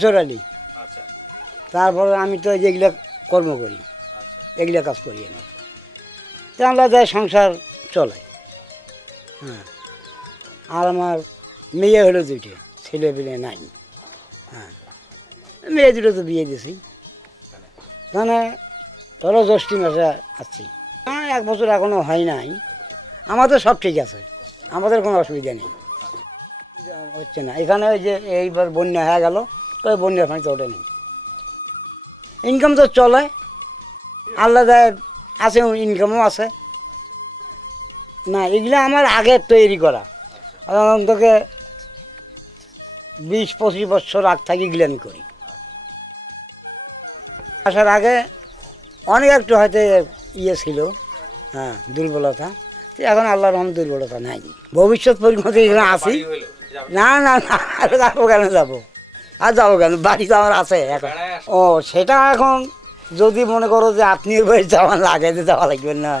শামসুর আলী। তারপরে আমি তো যেগুলো কর্ম করি, এগুলো কাজ করি না, তো আমরা যাই সংসার চলে। হ্যাঁ, আর আমার মেয়ে হলো দুটো, ছেলে পেলে নাই। হ্যাঁ, মেয়ে দুটো তো বিয়ে দিয়েছি, মানে ধরো জ্যৈষ্ঠী মাসে আছি। হ্যাঁ, 1 বছর এখনো হয় নাই। আমাদের সব ঠিক আছে, আমাদের কোনো অসুবিধা নেই, হচ্ছে না। এখানে ওই যে এইবার বন্যা হয়ে গেল, তো বন্যার পানি তো ওঠেনি, ইনকাম তো চলে, আলাদা আছে, ইনকামও আছে। না, এগুলো আমার আগে তৈরি করা, অন্তত 20-25 বছর আগ থেকে এগুলো আমি করি। আসার আগে অনেক একটু হয়তো ইয়ে ছিল, হ্যাঁ, দুর্বলতা। এখন আল্লাহর রহমতে দুর্বলতা নাই। ভবিষ্যৎ পরিণতি এখানে আসি। না না না, আর যাবো কেন, যাবো আর যাবো কেন, বাড়ি তো আমার আছে এখন। ও, সেটা এখন যদি মনে করো যে আত্মীয় বাড়ি যাওয়া লাগে, যাওয়া লাগবে না।